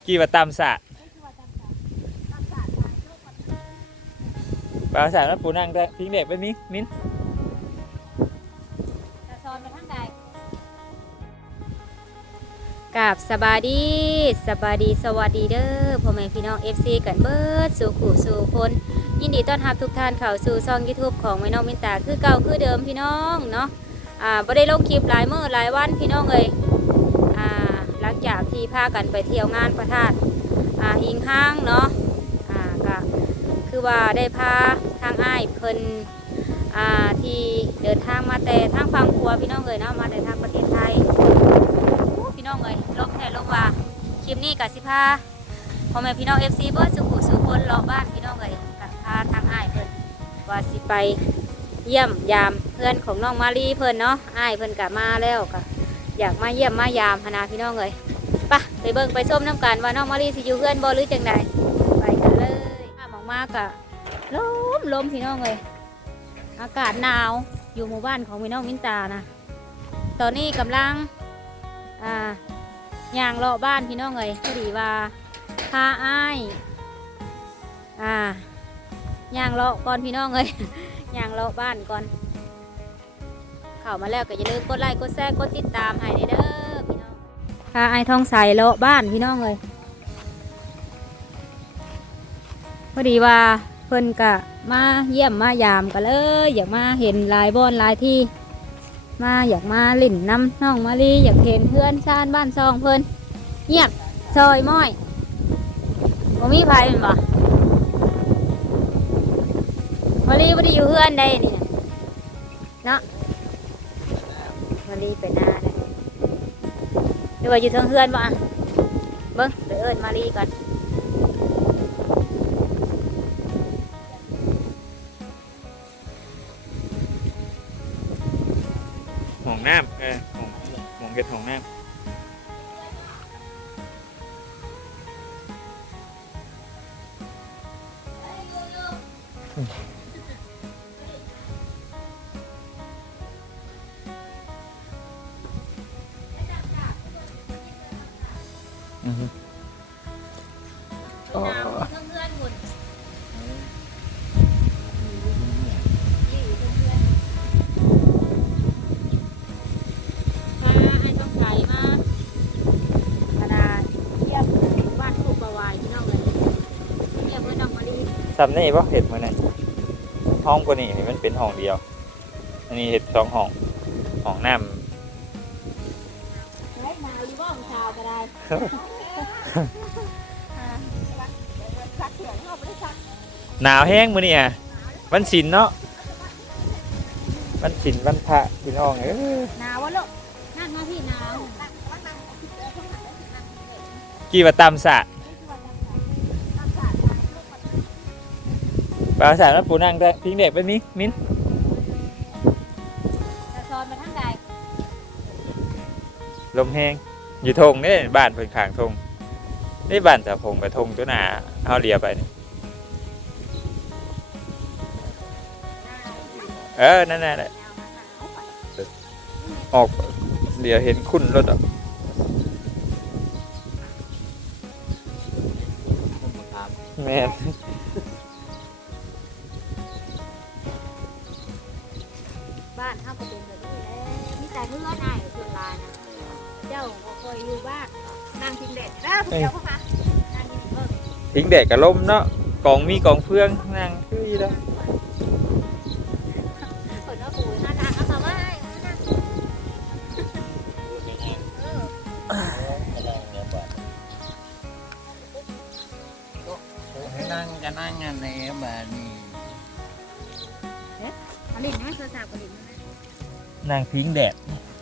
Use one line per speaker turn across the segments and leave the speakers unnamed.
กี่ว่าตามศาสตร์ปลาศาสตร์แล้วปูนั่งได้พิงเด็กไปมิ้น
กับสบายดีสวัสดีเด้อพ่อแม่พี่น้อง FC กันเบิดสู่ขู่สู่คนยินดีต้อนรับทุกท่านเข้าสู่ช่อง YouTube ของแม่น้องมินตาคือเก่าคือเดิมพี่น้องเนาะบ่ได้ลงคลิปหลายมื้อหลายวันพี่น้องเอ้ยหลังจากที่พากันไปเที่ยวงานพระธาตุอิงห้างเนาะก็คือว่าได้พาทางอ้ายเพิ่นที่เดินทางมาแต่ทางฝั่งครัวพี่น้องเอ้ยเนาะมาแต่ทางประเทศไทยพี่น้องเอ้ยลบแท้ลบว่าคลิปนี้กับสิพาพ่อแม่พี่น้อง FC เบิร์ดสุขุสุคนรอบ้านพี่น้องเอ้ยกับพาทางอ้ายเพิ่นว่าสิไปเยี่ยมยามเพื่อนของน้องมารีเพิ่นเนาะอ้ายเพิ่นกลับมาแล้วก็อยากมาเยี่ยมมายามพนาพี่น้องเอ้ยไปเบิ่งไปส้มน้ำกันว่าน้องมารีสิอยู่เพื่อนบ่หรือจังใดไปกันเลยมองมากะลมพี่น้องเอ้ยอากาศหนาวอยู่หมู่บ้านของพี่น้องมินตานะตอนนี้กำลังย่างเลาะบ้านพี่น้องเอ้ยพอดีว่าพาอ้ายย่างเลาะก่อนพี่น้องเอ้ยย่างเลาะบ้านก่อนเข้ามาแล้วก็อย่าลืมกดไลค์กดแชร์กดติดตามให้เด้อพี่น้องพาอ้ายทองใสเลาะบ้านพี่น้องเอ้ยพอดีว่าเพิ่นกะมาเยี่ยมมายามกันเลยอยากมาเห็นลายบอนลายที่มาอยากมาลิ่นน้ำน้องมาลีอยากเห็นเพื่อนชานบ้านซองเพิ่นเงียบซอยม้อยบ่มีไผเป็นบ่มาลีบ่ได้อยู่เพื่อนใดนี่เนาะมาลีไปหน้าเลยหรือว่าอยู่ทางเพื่อนบ่เบิ่งไปเอิ้นมาลีก่อน
ห้องน้ำห้องเก็บห้องน้ำโอ้ทำนี่ปะเห็ดมือไหนห้องกว่านี้มันเป็นห้องเดียวอันนี้เห็ด2 ห้องน้ำหนาวแห้งมือนี่วันศิลเนาะวันศิลวันพระพี่น้อง
หนาววะลูกนั่นมาพี่หนาว
กี่ว่าตามศาสตร์ปลาศาสตร์แล้วปูนั่งได้พิงเด็กไปมิ้น
จะซอนมาทั้งใด
ลมแห้งอยู่ทงนี่บ้านเพิ่นข้างทงนี่บ้านสะพงกับทงตัวหนาเอาเลียไปนี่นั่นแหละออกเลียเห็นคุ้นรถอ่ะแม่
บ้านเฮาก็เป็นแบบนี้แหละมีแต่เฮือนอ้ายส่วนหลายนะเจ้าบ่ค่อยอยู่บ้านนั่งพิงเด็ดแล้วเจ้าเข้ามานั่งนี่เบิ่ง
พิงเด็กกับลมเนาะกองมีกองเฟืองนั่งคืออีแล้ว
คนว่าปู่นั่นน่ะเอามาไว้
ให้นั่งจะนั่งงานในแบบนี้
ผลิตนะโทรศัพท์ผลิตนะ
นั่งพิงแดด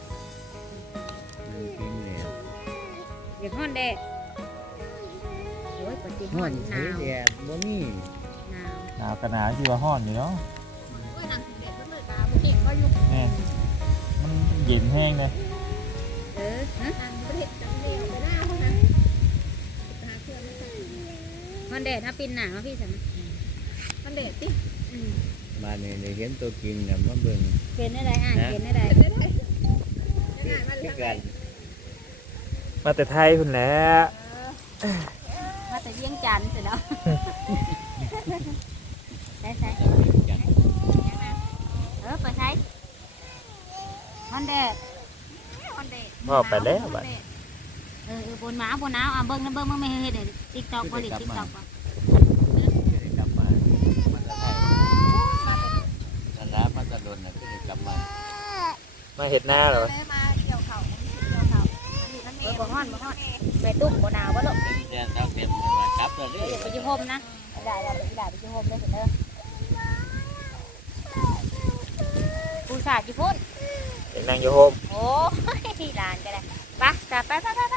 เดี๋ยวฮ้อนแดดโอ้ยปฏิฮ้อนหนาว
แดดบ่มี
หนาวกันหนาวที่ว่าฮ้อนอยู่เนาะ
โอ้ยนั่งพิงแดดเพิ่นเลยตาบ่เห็นบ่อยู่
มันเย็นแห้งเลย
นั่งบ่เห็นจังเดียวไปหน้าเพิ่นนะหาเครื่องมาใส่ฮ้อนแดดถ้าปินหนาวพี่ใช่มั้ยฮ้อนแดดติ
บ้านนี้ได้เห็นตัวกินน่ะมาเบิ่ง
เป็นได้เป็นได้
คือกัน
มาแต่ไทยคุณแหละ
มาแต่เวียงจันทน์สิเนาะใส่ไปใช้ฮอนเดด
พ่อไปแล้วบัด
บนหมาบนหนาวเบิ้งนะเบิ้งไม่เห็นเลยติ๊กต็อกบริติ๊กต็อก
จะได้กลับมามันจะได้นั่นละมันจะโดนนะที่ได้กลับมา
มาเห็ดหน้าเหรอ
บ่ฮ้อนไปตุ้มบ่หนาวบ่ลูก
เดี๋ยวเราเต็มมากลับเลย
ไปอยู่โฮมนะได้ไปอยู่โฮมเลยเด้อปูสาดอยู่พุ่น
เห็นนางโยโฮม
โอ้ยหลานก็ได้ไปจ้าไป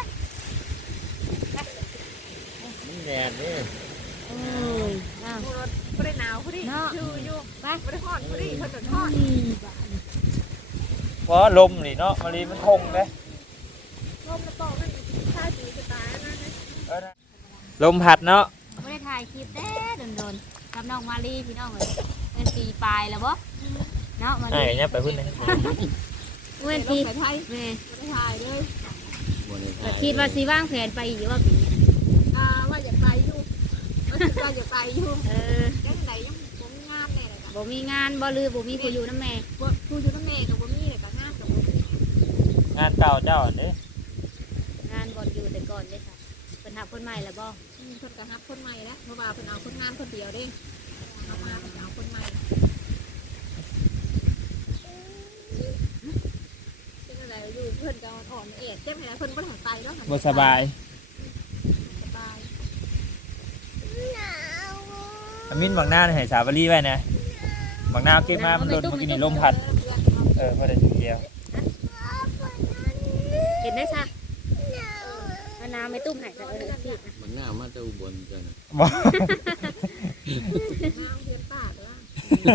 มันแดดนี่
อ้าว
บ่ได้หนาวพอดีอยู่
ไป
บ่ได้ฮ้อนพอดีเพิ่นก็ฮ้อน
เพราะลมนี่เนาะมารีมันคงเลย
ลมแล้วก็มันท่าสีจะตายนะ
ลมพัดเนาะ
ไม่ได้ถ่ายคลิปเด้โดนกับน้องมาลีพี่น้องเลยเป็นปีปลายแล้วบ่เนาะมา
ไอ้
ลี
เนี่ยไปพุ่นเลย
เมื่อ
ล
ปี
มไปไทย
แม่
บ่ได้ถ่ายเลย
คิดว่าสิวางแผนไปอีกว่าปี
ว่าอยากไปอยู่ว่าอยากไปอยู่ จังไดยังบ่มีงานแน่เลย
บ่มีงานบ่ลือบ่มีผู้อยู่น้ำแม่
ก็ผู้อยู่นำแม่ก็บ่มีเลยก็งานก็บ่มี
งานเก่าเจ้าอันนี้
งานบ่อยู่แต่ก่อนเด้ค่ะเป็นหักคนใหม่แล้วบ่
เพิ่นก็รับคนใหม่แล้วเพราะว่าเพิ่นเอาคนงานคนเดียวเด้เอามาเพิ่นเอาคนใหม่จังไดอยู่เพิ่นก็อ่อนเอ็ดเจ็บให้เพิ่นบ่ทันไปแล้ว
บ่สบาย
สบาย
อามินบักหน้าให้สาวลีไว้นะบักหน้าเก็บมามันโดนเมื่อกี้นี่ลมพัดพอได้ถึงเดียว
เห็นได้ซะเอาน้ำไม่ตุ้มให้ซะพี่
มันหน้ามาจะอุบลกัน
บ่
น้ำเรียนปากแล้ว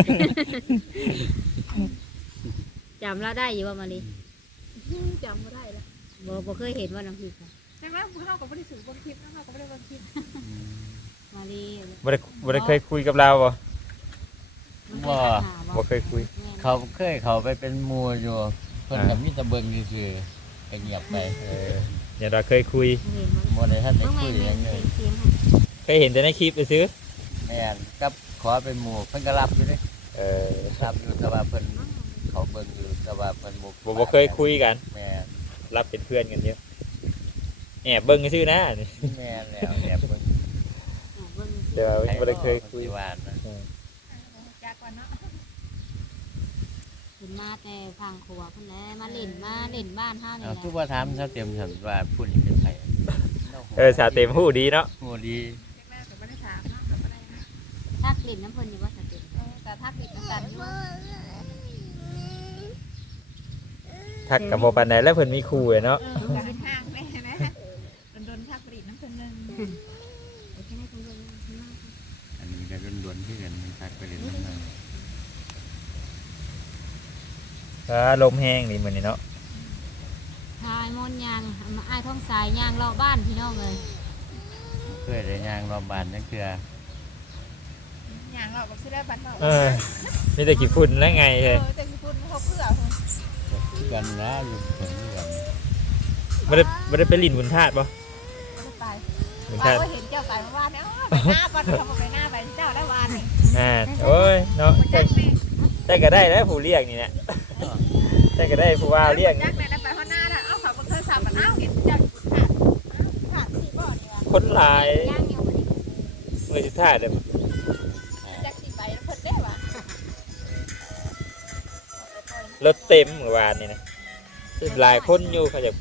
จำเราได้อยู่ว่ามาลี
จำไม่ได้แล้ว
บ่เคยเห็นว่าน้ำพริกค่ะ
ใช่ไหมพวกเราก็ไม่ได้สื่อบนคลิปนะเราก็ไม่ได้บนคลิป
มาลี
บ่ได้เคยคุยกับเราบ่ บ่เคยคุย
เขาเคยเขาไปเป็นหมูอยู่เพิ่นกับมิตรเบิงคือๆก็เงียบไป
เดี๋ยวเราเคยคุย
เห็น
บ่ได้ท่านได้
ว่า
คุย
แม่
อย่าง
เสี
เงี้
ย
ย
งเสียง
เคยเห็นแต่ในคลิปไปซื้อ
แม่นกับขอเป็นหมู่เพิ่นก็รับอยู่เด้ รับอยู่แต่ว่าเพิ่นเขาเบิ่งอยู่แต่ว่าเพิ่น
บ่เคยคุยกัน
แม่น
รับเป็นเพื่อนกันเยอะแอบเบิ่งซื่อนะนี่
แม่นแล้วแอบเบิ่ง
เดี๋ยวบ่ได้เคยคุย
หวานนะ
จากก่อนเนาะ
เห็นมาแต่ทางครัวเพิ่นแหละมาเล่นบ้านเฮานี่
เอา
แหละ
ทุกว่าถามซะเต็มฉันว่าผู้นี้เป็นไผ
สาวเต็มหูดีเนาะ
โหดี
แรกๆก็ไม่ได้ถามเนาะก็ไม่ได้นะ
ทักเล่นน้ำเพิ่นอยู่ว่าสติ
แต่ถ้าผิดมันกันอยู่
ทักกับบ่ปานใดแล้วเพิ่นมีคู่อะเนาะ
การห่างแม่นะโดนทักผลิตน้ำเพิ่นนึง
อันนี้ก็ล้วนๆที่กันทักไปเล่นน้ำมัน
ลมแห้งนี่มื้อนี้เนาะ
ทายมนต์ยางมาอ้ายท้องสายยางเลาะบ้านพี่น้องเลย
เพื่อได้ย่างรอบบ้านนั่นคือ
อย่างเราแบบซื้อได้บัตรเรา
มีแต่ขี้ฝุ่นแล้วไงเฮ้ย
แต่ที่พูดเขาเพื่อ
กันนะอยู่เหมือนกัน
บ่ได้ไปลิ้นบุญธาตุบ่
ไม่ได้ไป
บุญ
ว่า
ธาตุ
เห็นเจ้าไปเมื่อวานเนี่ยไปหน้าก่อนเขาไปหน้าไปเจ้าได้วานนี่
โอ้ยเนาะ
จักแม่
แต่ก็ได้แล้วผู้เรียกนี่แหละแต่ก็ได้ผู้ว่าเรียก
จักแม่ได้ไปข้างหน้าน่ะเอาเขาเคยสาวกันเอาเห็นเจ้าขาดสี่บ่อนี่วะ
คนหลาย
ย่างเดียวบ่ได้
มื้อสุดท้ายเด้อ
จักสี่ไปเพิ่นได้วะ
รถเต็มเมื่อวานนี่นะหลายคนอยู่เขาอยากไป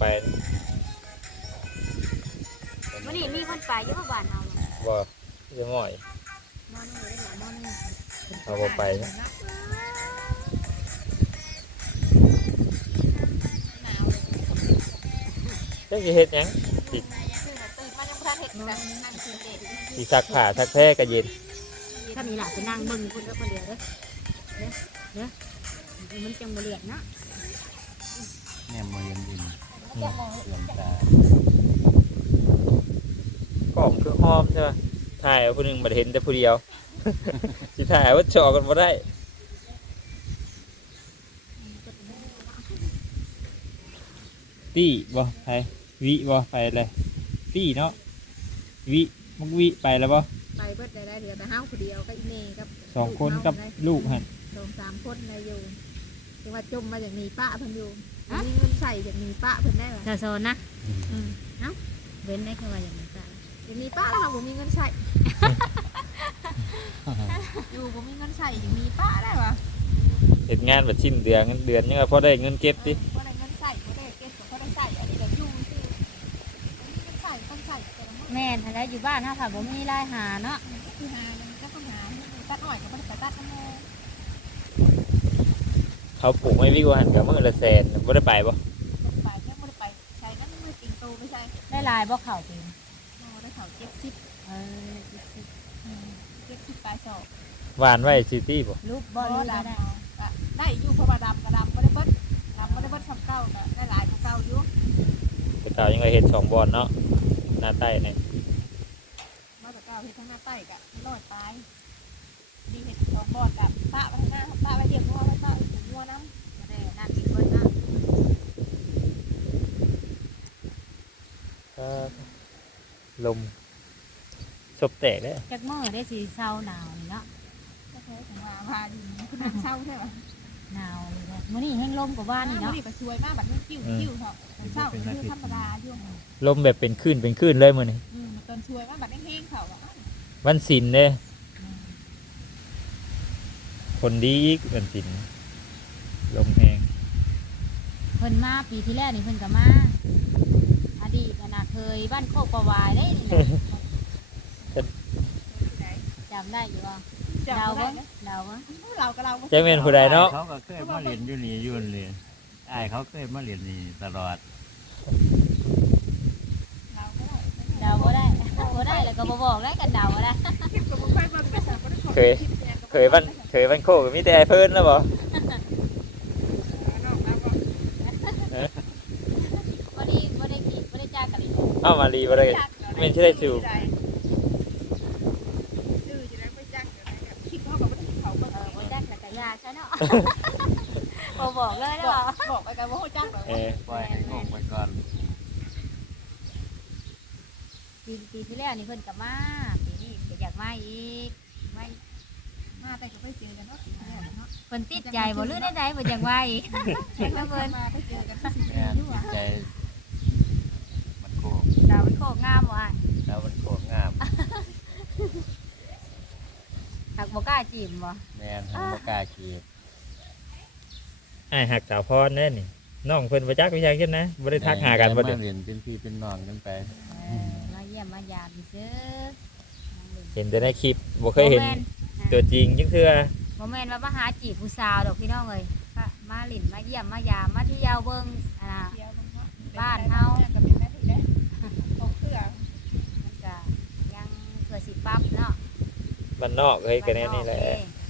มื้อนี้มีคนไปอยู่บ่บ้านเฮา
บ่จะหม่อย
มอนี่ได้หลายมอนี่
เอาบ่ไปนะ
หนาวเลย
จักสิเฮ็ดหยัง
ตื่นมายังพระเห็ดกันนั่งกินเด็ด
สิซักผ้าซักแพร่ก็เย็น
ถ้ามีหลานไปนั่งเบิ่งเพิ่นก็บ่เหลือเด้อเด้อมันจังบ่เลือดเนาะ
แม่มาเย็นดิน
จะมอง
เตรียมตาก
ล้องคืออ้อมใช่ป่ะถ่ายเอาผู้หนึงบ่ได้เห็นแต่ผู้เดียว สิถ่ายว่าจอกันบ่ได้ตี้บ่ไปวิบ่ไปเลยตี้เนาะวิมุกวิไปแล้วบ่
ไปเบิดได้เหลือแต่เฮาคนเดียวก็อีเมกับ
สองคนกับลูกหั่น
2-3 คนในอยู่ถึงว่าจมมาจากหนีป้าเพิ่นอยู่มีเงินใส่จากหนีป้าเพิ่นได้ล่ะ
จะโซนนะ
อืม
เว้นได้คือว่าอย่างนี้จ้ะ
อย่างหนีป้าแล้วค่ะบ่มีเงินใช้อยู่บ่มีเงินใช้อย่างหนีป้าได้วะ
เฮ็ดงานแบบสิ้นเดือนยังว่าพอได้เงินเก็บติ
บ่ได้เงินใช้บ่ได้เก็บบ่ได้ใช้อันนี้ก็อยู่ซื่อบ่มีเงินใช้ต้องใช้แต่ละมื้อ
แม่นถ้าได้อยู่บ้านถ้าค่ะบ่มีรายหาเนาะ
คือหามันก็ต้องหาตัดอ้อยก็บ่ได้ไปตัดน้ำโม
เขาปลูกไม่วิกว่าหั่นก็มื้อละแสนบ่ได้ไปบ่
ไปแค่บ่ได้ไปใช้นั้นมือติงโตไม่ใช่
ได้ลายบ่เข่าเป็น
โอ้ได้เขา70
เออ
70ปลายศอก
หวานไว้ซิตี้บ่
รูปบ่รูปได้
ดำได้อยู่เพราะว่าดำก็ดำบ่ได้เบิดดำบ่ได้เบิดทำเก่าก็ได้หลายกว่าเก่าอยู่
แต่เก่ายังไงเฮ็ด2บอนเนาะหน้าใต้นี่
มาแต่เก่าเฮ็ดทางหน้าใต้ก็รอดตายดีเฮ็ด2บอดกับปะไว้ข้างหน้าปะไว้เรียบงัวไว้ปะไว้ถึงงัวน้ำก็ได้น้ำกินเบิดเนาะ
ลมศพแตกเด้อ
จักมื้อได้สิเช้าหนาวนี่เนาะ
ก็เคยถึงว่าพาดินคุณน้ำเช่าใช่ป่ะ
หนาวเลยแหละมื้อนี้แห้งลมกว่าบ้านนี่
นี่
เนาะ
ไปช่วยมากแบบนี้กิ้วเถอะเช่าคือธรรมดาอยู่
ลมแบบเป็นคลื่นเลยมื้อนี้
ตอนช่วยมากแบบแห้งๆเขาอ่ะ
วันศิลเด้อคนดีอีกวันศิลลมแห้ง
เพิ่นมาปีที่แล้วนี่เพิ่นก็มาอดีตน่ะเคยบ้านโคกประวายได้นี่นะจำได้อยู่บ่
จับ
เรา
ได้
บ่เราบ่
เราก็เรา
จักแม่นผู้ใดเนาะ
เขาก็เคยมาเรียนอยู่นี่อยู่นั่นเลยอ้ายเขาเคยมาเรียนนี่ตลอด
เราก็ได้
เดาบ่ได้บ่ได้แล้วก็บ่บอกได้กันเดาบ่ได้
คลิปกับมึงไปบ้างก็สั่งก็ได้
เคยวันโคก็มีแต่ไอ้เพิ่นแล้วบ่
บ่ได้คิดบ่ได้จ้ากันเลย
เอ้ามารีบ่ได้ไม่ใช่ได้สู่
ชื่อจะได้ไม่จักคลิปเขากับว่าเขาก็
บ่จักแล้วก็ยาซะเนาะบ่บอกเลยเนาะ
บอกไปกันว่าเขาจักแบบ
ปล่อยให้งงไปก่อน
ปีที่แล้วนี่เพิ่นก็มาปีนี้ก็อยากมาอีกมา
มาแต่ก็ไปเจอกันเนาะเนาะ
เพิ่นติดใจบ่หรือได้ๆเพิ่นอยากมาอีก
เพิ่นมาไปเจอกันที่
แม่นจิตใจมันโคก
สาวมันโคกงามบ่อ่ะ
แล้วมันโคกงาม
หักบ่กล้าจีบบ่
แม่นหันบ่กล้าขีด
ไอ้หักสาวพรแน่นี่น้องเพิ่นบ่จักวิชาเฮ็ดนะบ่ได้ทักหากันบ่
ได้
ได้
มาเรียนเป็นพี่เป็นน้องกันไป
มาเยี่ยมมายามซื่อ
เห็นแต่ในคลิปบ่เคยเห็นตัวจริงจังเทื่อ
บ่แม่นว่ามาหาจีบผู้สาวดอกพี่น้องเอ้ยมาหลินมาเยี่ยมมายามมาเที่ยวเบิ่งบ้านเฮา
ก็เป็นแม่ที่ได้ตกเครื่อง
มันก็ยังเพื่อสิปรับเนาะ
บ้านนอกเฮ้ยก็แน่นี่แหละ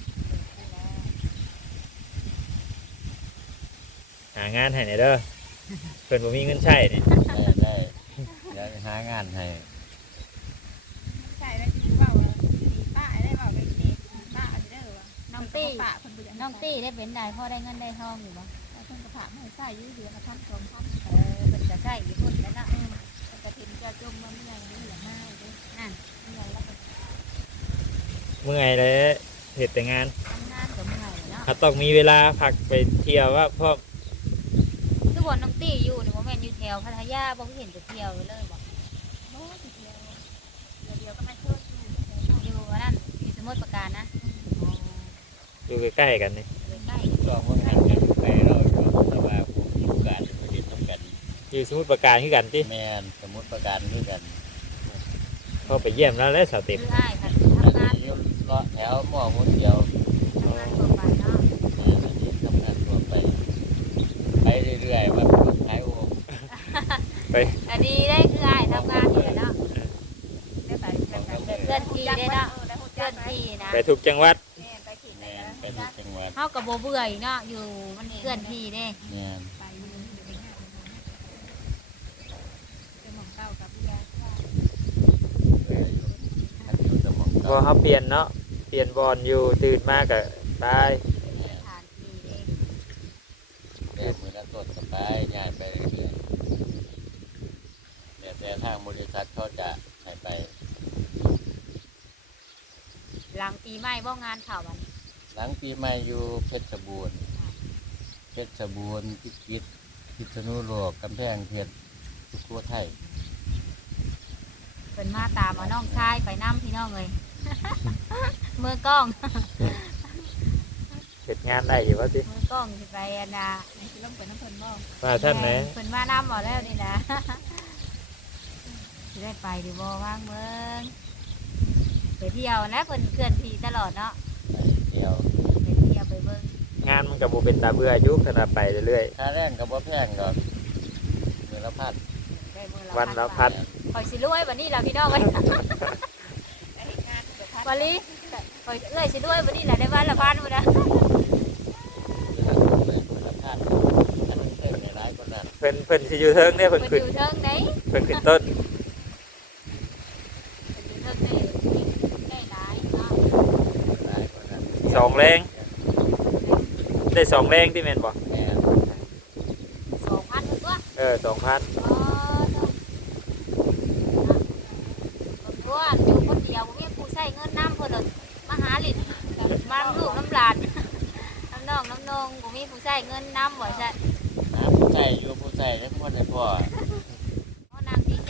หางานให้หน่อยเด้อเพิ่นบ่มีเงินใช้นี่
ได้เดี๋ยวหางานให้
ใช่ได้ที่ว่าดีป้าได้ว่าเป็นเด็กป้าเด้อว่า
น้องตี้
ป้าคนเดียว
น้องตี้ได้เป็นได้พ่อได้เงินได้ทองอยู่บ่
เพิ่นก็ผ่าให้ใส่ยืดเดือนละ1,000 2,000
เพิ่นก็ใช้อยู่พุ่นแล้วเนาะ
กระถิ่นจะจมมาเมื่อยนี่อย่างง่ายเลย
นั่น
เมื่อยแล้วก็
เมื่อยแล้วเฮ็ดแต่งาน
ทำงานก็เมื่อยเนาะ
ถ้าต้องมีเวลาพักไปเที่ยวว่าเพราะ
ทุกคนน้องตี้อยู่นี่บ่แม่นอยู่แถวพัทยาบ่เห็นจะเที่ยวเลยบ่
โอ้ยเดียวเดียวก็ไม่เพิ่มอยู่
อยู่อันนั้นอยู่สมุทรปราการนะ
อยู่ใกล้ๆกันนี่
อยู่ใกล้
ลองว่าหันกันไปเราอยู่แต่ว่าผมมีโอกาสไปเรียนนํกัน
อยู่สมุทรปราการคือกันติ
แม่นสมุดประการคือกัน
พอไปเยี่ยมแล้วแล้วสาวเต็ม
คืออ้ายค่ะ
อัน
ทำงาน
นี้เลาะแถวหม้อคนเดียว
ทำงานทั่วไปเนาะ
อันนี้ทำงานทั่วไปไปเรื่อยๆมาขายโอ่ง
อันนี้ได้คืออ้ายทำงานอยู่เนาะเพื่อนที่ได้เนาะเพื่อนที่นะ
ไปทุกจังหวัด
ไปขี่
แม่นไปทุกจังหวัด
เฮาก็บ่เบื่ออีกเนาะอยู่มันเพื่อนที่เด้
แม่น
ไปเป็นของเก่ากับพี่ยา
เรื่อยอยู่มันอยู่สมอง
พอเขาเปลี่ยนเนาะเปลี่ยนบอลอยู่ตื่นมาก็ตาย
สถานที่เด้
แต่มือละต้นก็ไปย้ายไปเรื่อยๆแต่ทางบริษัทเขาจะให้ไป
หลังปีใหม่บ่งานเข่าวันนี้
หลังปีใหม่อยู่เพชรบูรณ์พิจิตรพิษณุโลกกำแพงเพชรสุโขทัย
เป็นมาตามเอาน้องชายไปน้ำพี่น้องเลย มือกล้อง
เฮ็ดงานได้อยู่ว่าสิ
มือกล้องสิไปอันน่ะ
ในที่ลงไปน้ำเพลินบ่
มาท่านไหน
เพิ่นมาน้ำบ่แล้วนี่นะ สิได้ไปดิบ่ว่างเมืองไปเที่ยวนะเพิ่นเคลื่อนที่ตลอดเนาะ
เดียว
ไปเที่ยวไปเบิ่ง
งานมันก็บ่เป็นตาเบื่ออยู่ขนาดไปเรื่อย
ค่าแรงก็บ่แพงดอกเดือนละพัน
ได้มื้อ
ๆวันละพัน
ข่อยสิรวยวันนี้ล่ะพี่น้องเอ้ย
ได้เห็นงานเปิดพัด
วันนี้ข่อยเอ้ยสิรวยวันนี้ล่ะได้วันละพันพุ่นนะ
เดือนละพันอันนั้นเต็มในร้ายกว่านั้น
เพิ่นสิอยู่เทิงเด้อ
เพิ่
เพิ่
น
น
อ
ขึ้น
ยู่เทิงไหน
เพิ่นขึ้นต้น
เพิ่นอยู่เทิงได้หลายเนาะ
ร้ายกว่านั้น
สองแรงได้สองแรงที่แม่นบ่
แม่
2,000ตัว
2,000
อ๋อตัวอยู่คนเดียวบ่มีผู้ใช้เงินนำเพิ่นเลยมาหาหลินมาลูกน้ำหลาน น้ำน้องน้ำนงบ่มีผู้ใช้เงินนำบ่ซั่น
หาผู้ใส่อยู่ผู้ใส่แล้วคนในพ่อ
เฮานางที่แน่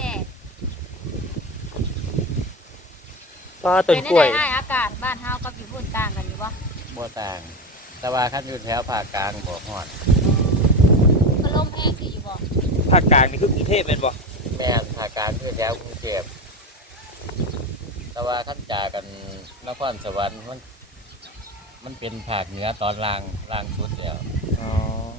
ป้าต้น
เป็น
กล้วย
ได้อากาศบ้านเฮากับอยู่พุ่นต่างกันอยู่บ่
บ่ต่าง แต่ว่าคันอยู่แถวภาคกลางบ่ฮอด
ก็ลมแห้งคืออยู่บ่
ภาคกลางนี่คือกรุงเทพแม่นบ่
แม่นภาคกลางคือแถวกรุงเทพแต่ว่าคันจากันนครสวรรค์มันเป็นภาคเหนือตอนล่างสุดแล้ว
อ๋อ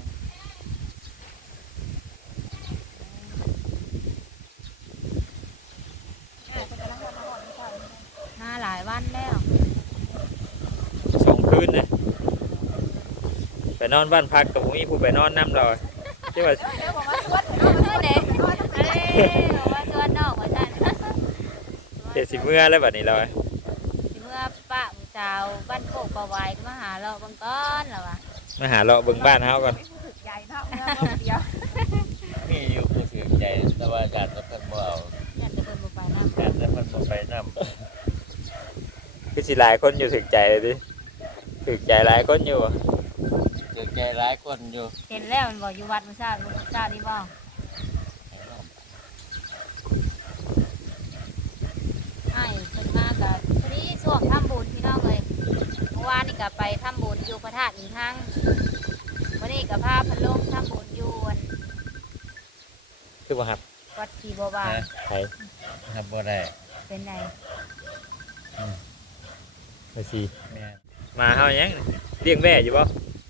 คนกำลังมาหอดไม่ใช่
มาหลายวันแล้ว
สองคืนน่ะไปนอนบ้านพักก็บ่มีผู้ไปนอนนำดอกที่ว่า
เดี๋ยวบอกว่าชวน
เออเด้ว่าชวนน้องว่าซั่น
เจ็ดสิเมื่อแล้วบัดนี้เรา
สิเมื่อป้าหมู่สาวบ้านโคกปะไว้มาหาเราบางก้อนแล้วว่ะ
มาหาเลาะเบิ่งบ้านเฮาก่อน
ไม่รู้สึกใหญ่เท่าเมื่อเดียว
มีอยู่ผู้ถือใจแต่ว่าการจะเพิ่นบ่เอา
อยากจะเพิ่นบ่ไปนำ
การจะเพิ่นบ่ไปนำ
คือสิหลายคนอยู่ถึกใจเลยดิถึกใจหลายคนอยู่
ถือใจหลายคนอยู่
เห็นแล้วมันบอกอยู่วัดมื้อเช้านี่บ่ให้เพิ่นมาก็พอดีช่วงทำบุญพี่น้องเอ้ยเมื่อวานนี่ก็ไปทำบุญอยู่พระธาตุอีกครั้งวันนี้ก็พาเพิ่นลงทำบุญอยู่อัน
คือบ่ครับ
วัดศรีบัวบาน
นะ
ไผ
ครับบ่ได้
เป็นไง
มาสิ
แม่น
มาเฮายังเลี้ยงแม่อยู่บ่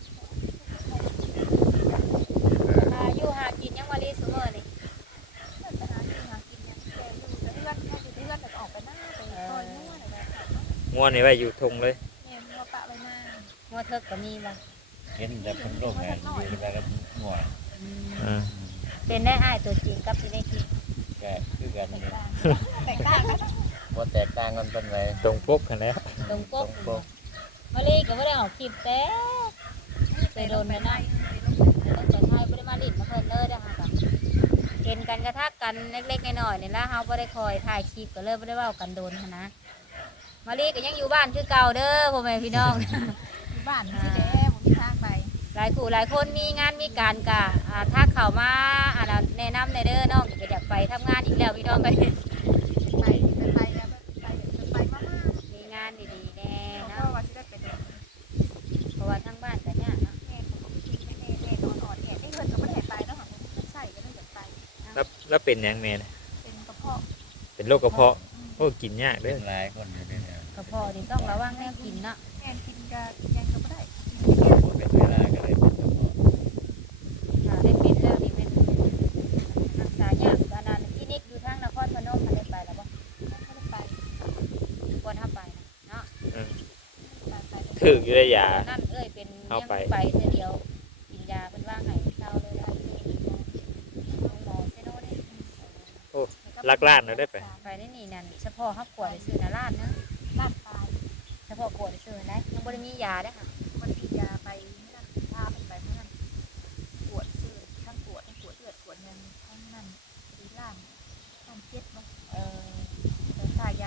อยู่หากินยังวันนี้ซุมื้อนี่
ไปหากินยังแกอยู่แต่เพื่อนแค่อยู่เพื่อนแต่ออกไปหน้าไปคอยมั่วอะไรแบบ
งัวนี่ไว้อยู่ทงเลย
เนี่ยมัวปะไปหน้า
งัวเทิกก็มีบ่
เห็นแต่เพิ่นลงแม่นอยู่แล้วก็หัว
อ่า
เป็นได้อ้ายตัวจริงกับที่ได้คลิป
ก็คือกันนี่
แต่งต่างกัน
บ่แตกต่างกันปานใด
ตรงปกกันแล้ว
ตรงปก
ปก
มาลีก็บ่ได้ออกคลิปแต่ไปโดนไปนะตั้งแต่ไทยบ่ได้มาลิ้นมาเพิ่นเลยเด้อค่ะก็เห็นกันกระทักกันเล็กๆน้อยๆนี่ล่ะเฮาบ่ได้คอยถ่ายคลิปก็เลยบ่ได้เว้ากันโดนหันนะมาลีก็ยังอยู่บ้านคือเก่าเด้อพ่อแม่พี่น้อง
อยู่บ้านที่แด้ผมมีทางไป
หลายคู่หลายคนมีงานมีการกะถ้าเข้ามาแนะนำในเด้อน้องก็อยากไปทำงานอีกแล้วพี่น้องก็
ไปแล้วไปมาก
มีงานดีๆแน่
ๆเพ
เนาะ
ราะว่าที่ได้เป็น
เพราะว่าทั้งบ้านกันเนี่ยเนาะ
แม่แม่อ่อนๆเนี่ยได้เงินก็ไม่ได้ไปแล้วค่ะใส่ก็ได้อยากไป
แล้วเป็นหยังแม่น่ะ
เป็นกระเพาะ
เป็นโรคกระเพาะโอ้กินยากเด้
เป็
อน
หลายคนอยู่ในนี้
ก็พอที่ต้องระวังแนวกินเนาะ
แม่กินก็ยังก็ไม่ได้
เป็นเวลาก็เลยเป็นกระเพาะ
ถ้าได้เป็นแล้วนี่เป็นรักษายากอันนั้นคลินิกอยู่ทางนครพนมมาได้ไปแล้วบ่
ไม่ได้ไป
ควรทำไปเนาะ
ถึกอยู่ได้ยา
นั่นเอ้ยเป็น
เอาไป
ไปเทื่อเดียวกินยาเป็นว่างให้เศร้าเลยได้หมอเซโนได้
ลักล้านเราได้ไป
ไปได้นี่นั่นเฉพาะฮับกวดซื้อนะลาดเนาะ
ลาดตาย
เฉพาะกวดซื้อนะยังบ่ได้มียาเด้อค่ะ
มันมียาไปนั่นพาไปนั่นปวดซื้อทั้งปวดทั้งปวดเลือดปวดเงินทั้งนั่นดีล่างทั้งเจ็บมั้ง
เออ
ทายาอยู่
ค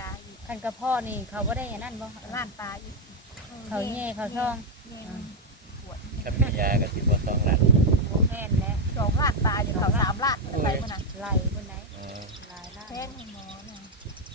คันกระเพาะนี่เขาบ่ได้อันนั้นบ่
ล้านปลาอีก
เขาแย่เขาช่อง
แย่ปวด
ถ้ามียาก็สิบ่2ล้าน
บ่แม่นแล้ว
2 ล้านปลาอยู่เขา3 ล้านไปมื้อนั้น
ไหลบนไหน
เออ
หลายล้าน
แพงให้หมอน่ะ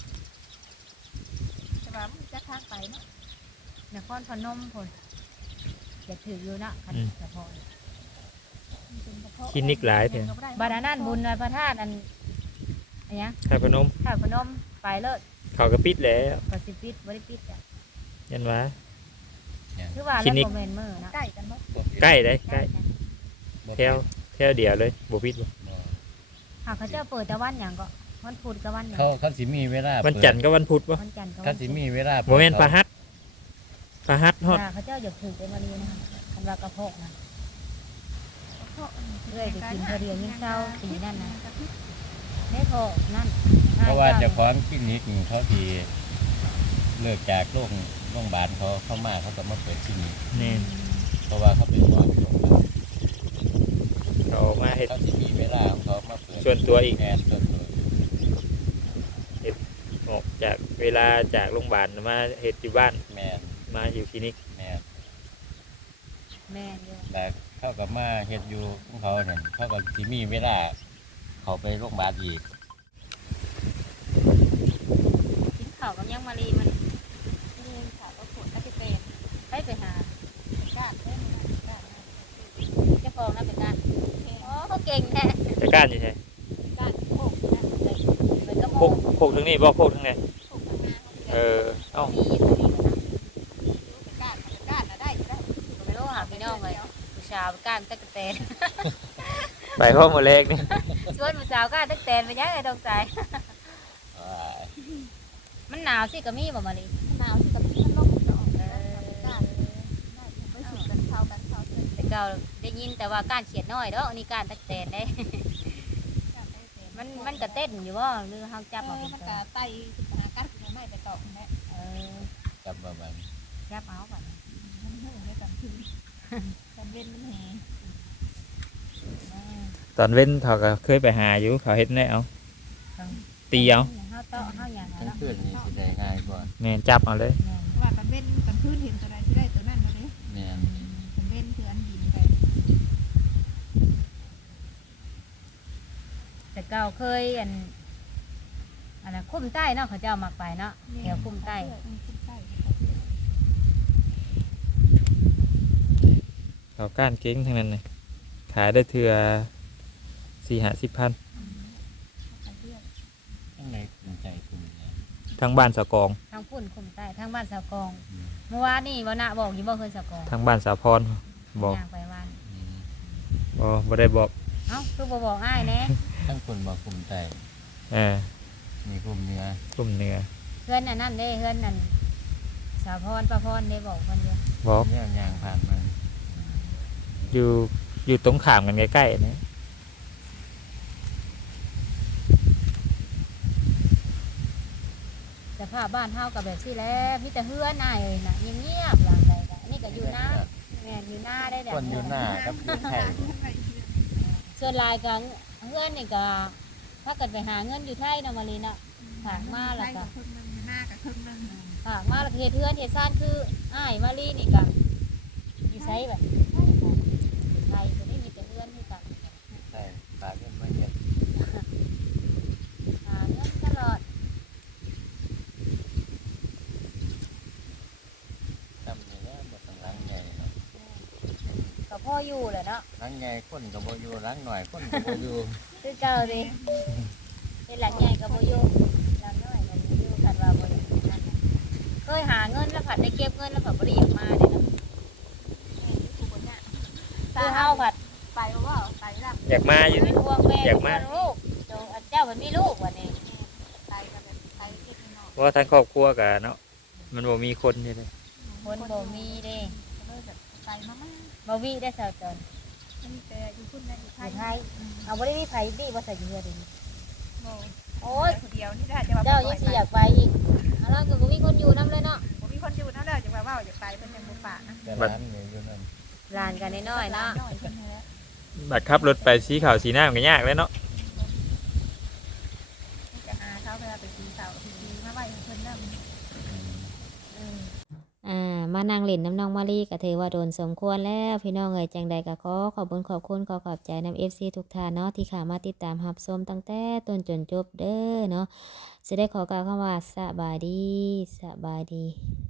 แต่ว่ามันจะทางไปเนาะ
นครพนมพุ่นอยากถืออยู่นะคันกระเพาะ
มันเป็นกระเพาะ
คลินิกหลายเถอะ
บาดานั่นบุญพระธาตุอันอันเนี้ย
ข้าพนม
ธาตุพนมไปเลิศ
เขาก็ปิดแล้ว
ก็สิปิดบ่ได้ปิดอ่ะ
ยันว่า
คือว่า
คลิ
แล้ว
นิก
บ่แม่นมื้อนะ
ใกล้กันบ่
ใกล้ได้ใกล้
บ่
แถวแถวเดียวเลยบ่ปิดบ่
บ่
หากเขาเจ้าเปิดแต่วันหยังก็วันพุธกับวันหยัง
เขาสิมีเวลา
วันจันทร์กับวันพุธบ่
วันจันทร์กับ
เขา
วัน
สิมีเวลา
บ่แม่นพฤหัสพฤหัสฮอด
เขาเจ้าอยากถือเป็นวันนี้นะคะคันว่ากระเพาะนะ
กระเพาะ
เรื่อยไปกินเท่าเดียวยิ่งเศร้าปีนั่นนะได้พอนั่น
เพราะว่าเจ้าของคลินิกนี่เขาสิเลิกจากโรงพยาบาลเขาเข้ามาเขาก็มาเปิดคลินิก
แน่น
เพราะว่าเขาเป็นหมอที่โรงพยาบาล
เขามาเฮ็ด
เขาสิมีเวลาของเขามาเปิด
ส่วนตัวอีก
แอดส่วนตัว
ออกจากเวลาจากโรงพยาบาลมาเฮ็ดอยู่บ้าน
แม่น
มาอยู่คลินิก
แม่น
แม่เยอะ
แต่เขาก็มาเฮ็ดอยู่ของเขานั่นเขาก็สิมีเวลาเขาไปโรงพยาบาลอีก
กินข้าวกับยังมารีมัน
เรียนค่ะก็ปวดก็จะเป็น
ไปหา
ก้านเล่นก้าน
เจ้าของนั่นเป็นการอ๋อเขาเก่งแท้
จะก้านอยู่ใช่
ก้านโคกนะ
เหมือนกับ
โค
โม
กโคกทางนี้บ่โคกทางไหน
โคกข้างหน้า
เออเอ้า
มีตัวนี้นะ
ก้านนะได้อยู่ได้
ไม่รู้หาพี่น้องเลยผู้สาวก้านตะกะแตน
ไปพ่อหมดเลขนี่
ชวนผู้สาวก้านตะกะแตนไปยังไงต้องใจ
อ่า
มันหนาวสิก็มีบ่มารี
หนาวที่กับที่มันลงจะออกก้านได้ไปสู่กันเท่าเถิด
แต่เก่าได้ยินแต่ว่าก้านเขียดน้อยเด้ออันนี้ก้านตะกะแตนได้ มันก็เต้นอยู่ว่าหรือเฮาจับ
มั
เอาเป็น
น
ตัว
ก็ไต่หากัดไม่ไปตอกแม่
เออ
จับมาบัน
จับเอาก่อน
มันหูเนี่ยกันคือกันเว้นมันแหง
ตอนเว้นเขาก็เคยไปหาอยู่เขาเฮ็ดแนวตีเอา
เฮาต่อเฮาอย่าง
ทั้ง
เนาะ
คืนนี่สิได้ง่ายกว่า
แม่นจับเอาเลย
ว่ากันเว้นกันพื้นเห็นตัวใดที่ได้ตัวนั้นมาเลย
แม่น
กันเว้นคืออันดินไป
แต่เก่าเคยอันน่ะคุ้มใต้เนาะเขาเจ้ามักไปเนาะแถวคุ้มใต้
คุ้มใต้
เขาก้านเก่งทั้งนั้นเลยขายได้เทื่อ4-50 พัน
ข้างในภูมิใจภูมิใจ
ทั้งบ้านสะกอง
ทางพุ่นคุ้มใต้ทางบ้านสาวกองเมื่อวานนี่บ่นะบอกอยู่บ่เคยสาวกอง
ทั้งบ้านสาพรบอก
ย่างไปวาน
อืม
บ่ได้บอก
เอ้าคือบ่บอกอ้ายแน่
ทั้งคนมาภูมิใจ
เออ
มีภูมิเหนื้อก
ลุ่มเหนือ
เพื่อนนั่นเด้เพื่อนนั่นสาวพรประพรได้บอกเพิ่นอยู่
บอก
เนี่ยยางผ่านมา
อยู่ตรงข้ามกันใกล้ๆนะ
สภาพบ้านเฮาก็แบบซี่แหล้วมีแต่เฮือนอ้ายเอ้ยน่ะเงียบๆหลังใดก็อันนี้ก็อยู่หน้าแม่นอยู่หน้าได้แหละ
คนอยู่หน้ากับอยู่ไทย
ส่วนหลายก็เฮือนนี่ก็ถ้าเกิดไปหาเงินอยู่ไทยเนาะมาลีเนาะฝากมาแล้วก็
ครึ่งนึงหน้ากับครึ่งนึง
ฝากมาแล้วก็เฮ็ดเฮือนเฮ็ดซ่านคืออ้ายมาลีนี่ก็อยู่ไสแบบไทยก็ได้มีแต่เฮือนนี่ก็
ใช่ฝากเงินมาเฮ็ด
หาเงินตลอด
ทำนี่แหละบ่ต้องล้างใหญ่เนาะ
ก็พ่ออยู่แหละเนาะ
ล้างใหญ่คนก็บ่อยู่ล้างหน่อยคนก็บ่อยู่
คือเก่าดิเป็นหลังใหญ่ก็บ่อยู่หลังน้อยก็บ่อยู่คันว่าบ่อยู่นั่นน่ะเคยหาเงินแล้วผัดได้เก็บเงินแล้วผัดบ่ได้อยากมาเด้เนาะคือเฮาผัด
ไปว่าไปร่าง
อยากมาอยู่
เป็
นี่
นห่วงแม่
อยากมา
เป็นห่วงลูกเจ้าเจ้ามันมีลูกวันนี้
ไปกันแบบไปเล็กน้อย
เพราะว่าทั้งครอบครัวกันเนาะมันบ่มีคนนี่เลย
คนบ่มีเด้
เลยแบบไปมาม่า
บ่มีได้สาวจน
มันแต่อยู่พุ่นนะอยู่ไท
อย ยู่ไทยเอาบ่ได้มีไผดีบ่ใส่อยู่เฮือเดยวนี้
โอ้
โอ้ย
คนเดียวนี่ได้จะว่า
เจ้ายังสิอยากไปอีกเอาล่ะก็บ่มีคนอยู่นํเลยเนาะ
ผมมีคนอยู่นั่นแหละจะว่าอยากไปเป็นยังบุปผานะ
แต่ร้านนี่อยู่นั่น
หลานกันน้อยๆเนาะ
น้อยคนนี้แล้ว
บัดขับรถไปสีขาวสีน้ำก็ยากเลยเนาะ
จะหาเขาเวลาไปตีเสาตีมาไว้เพิ่นนั่น
มานั่งเล่นน้ำน้องมารีก็ถือว่าโดนสมควรแล้วพี่น้องเอ๋ยจังใดก็ขอขอบคุญขอบคุณขอขอบใจนำ FC ทุกท่านเนาะที่เข้ามาติดตามรับชมตั้งแต่ต้นจนจบเด้อเนาะสิได้ขอกล่าวคำว่าสบายดี